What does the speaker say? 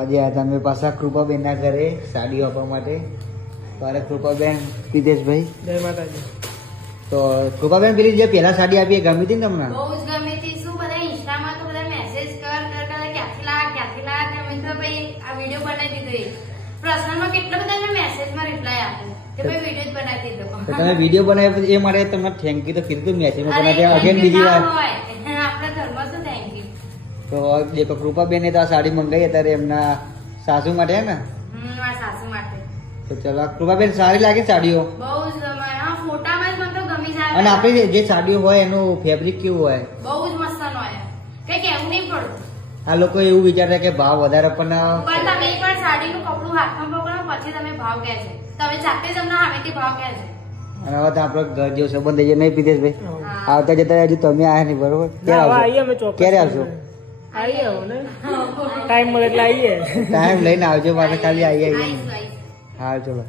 આજે તમે પાછા કૃપાબેન ના ઘરે સાડીઓ આપવા માટે ત્યારે કૃપાબેન પિતેશભાઈ જય માતાજી. તો કૃપાબેન પેલી જે પહેલા સાડી આપી એ ગમી હતી ને તમને? બહુ જ ગમી હતી. શું બધા ઇન્સ્ટામાં તો બધા મેસેજ કર ક્યાંથી લાગ મેં તો ભાઈ આ વિડીયો બનાવી દીધો. પર્સનલમાં કેટલા બધા મેં મેસેજમાં રિપ્લાય આપ્યો કે ભાઈ વિડીયો જ બનાવી દીધો. તો તમે વિડીયો બનાવ્યો પછી એ માટે તમને થેન્ક યુ તો કીધું મેસેજમાં બનાવી અગેન બીજી વાર. આપણા ઘરમાં શું થેન્ક યુ. તો દેખો કૃપાબેને તો આ સાડી મંગાવી અત્યારે એમના સાસુ માટે હે ને? મારા સાસુ માટે. તો ચલો કૃપાબેન સારી લાગે સાડીઓ? બહુ જ ગમે. હા, ફોટામાં જ મને તો ગમી જાય. અને આપણી જે સાડીઓ હોય એનું ફેબ્રિક કેવું હોય? બહુ જ મસ્ત હોય. કઈ કેવું નહીં પડતું. આ લોકો એવું વિચારે કે ભાવ વધારે પણ પણ તમે એકવાર સાડીનું કપડું હાથમાં પકડો પછી તમે ભાવ કહે છે. તમે જાતે જ અમને સામેથી ભાવ કહે છે. અને હવે તો આપણો ઘર જેવો સંબંધ થઈ જાય નહીં પિતેશભાઈ? આવતા જતા હજુ તમે આયા નહીં બરોબર? ક્યારે આવશો? આવીએ હવે ને ટાઈમ મળે એટલે આવીએ. ટાઈમ લઈને આવજો પાછા ખાલી આવીએ. આવીશ. હા ચલો.